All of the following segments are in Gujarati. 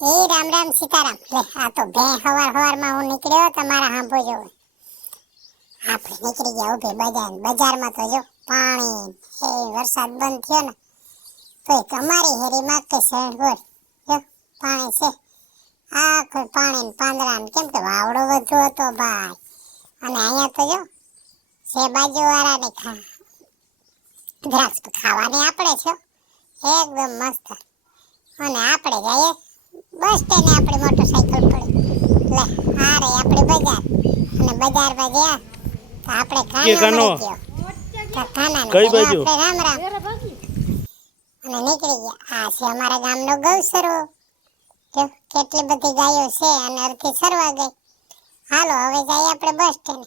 એ રામ રામ સીતારામ. લે આ તો બે હવાર હું નીકળ્યો તમારા હાંભો જોવે. આપણે નીકળી ગયા ઉભે બજારમાં તો જો પાણી એ વરસાદ બંધ થયો ને તો તમારી હેરીમાં કે સળગોળ જો પાણી છે. આખું પાણી પાંદડા કેમ કે વાવડો વધુ હતો ભાઈ. અને અહીંયા તો જો છે બાજુવાળાને દ્રાક્ષ ખાવાની આપણે છો એકદમ મસ્ત. અને આપણે જઈએ બસ સ્ટેન્ડ આપણી મોટરસાઇકલ પડી. લે આ રે આપણે બજાર. અને બજારમાં ગયા તો આપણે કાનો મળી ગયો. તો કાનાને કઈ બાજુ આપણે રામ રામ અને નીકળી ગયા. આ છે અમારા ગામનો ગૌસરો. જો કેટલી બધી ગાયો છે અને અડધી સરવા ગઈ. હાલો હવે જઈએ આપણે બસ સ્ટેન્ડ.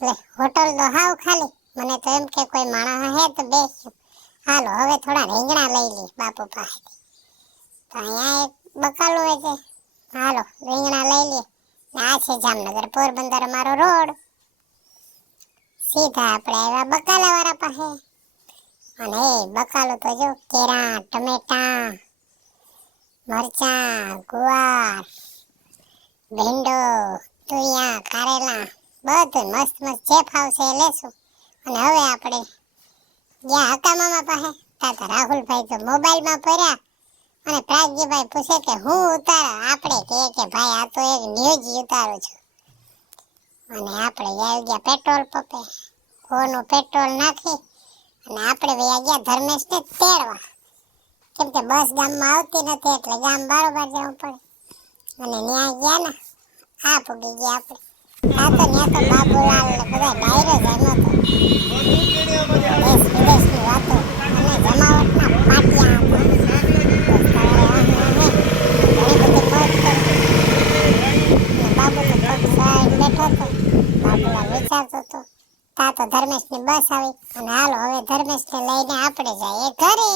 લે હોટલ તો હાવ ખાલી. મને તો એમ કે કોઈ માણસ હે તો બેસ્યું. હાલો હવે થોડા રીંગણા લઈ લે બાપુ પાસેથી. તો અહીંયા એક બકાલું હોય છે. હાલો રીંગણા લઈ લે. આ છે જામનગર પોરબંદર અમારો રોડ. સીધા આપણે આવ્યા બકાલાવાળા પાસે. અને એ બકાલું તો જો કેરા, ટમેટા, મરચાં, ગુવાર, ભીંડો, તુરિયા, કારેલા બધું મસ્ત મસ્ત જે ફાવશે એ લેશું. અને હવે આપણે ગયા હકામામા પાસે તાતા રાહુલભાઈ તો મોબાઈલમાં પડ્યા. અને પ્રાગજીભાઈ પૂછે કે હું ઉતારા. આપણે કહે કે ભાઈ આ તો એક ન્યૂઝ ઉતારું છું. અને આપણે આવી ગયા પેટ્રોલ પંપે. કોનું પેટ્રોલ નાખી અને આપણે વયા ગયા ધર્મેશને તેડવા. કેમ કે બસ ગામમાં આવતી નથી એટલે ગામ બારોબાર જવું પડે. અને ત્યાં ગયા ને આ પૂગી ગયા આપણે. આ તો ત્યાં તો બાબુલાલ ને બધા ડાયરો જ એનો તો દેશ વિદેશની વાતો અને જમાવટના પાટિયા હતા. બાબુ તો બેઠો હતો. બાબુલાલ વિચારતો હતો. તા તો ધર્મેશની બસ આવી. અને હાલો હવે ધર્મેશને લઈને આપણે જઈએ ઘરે.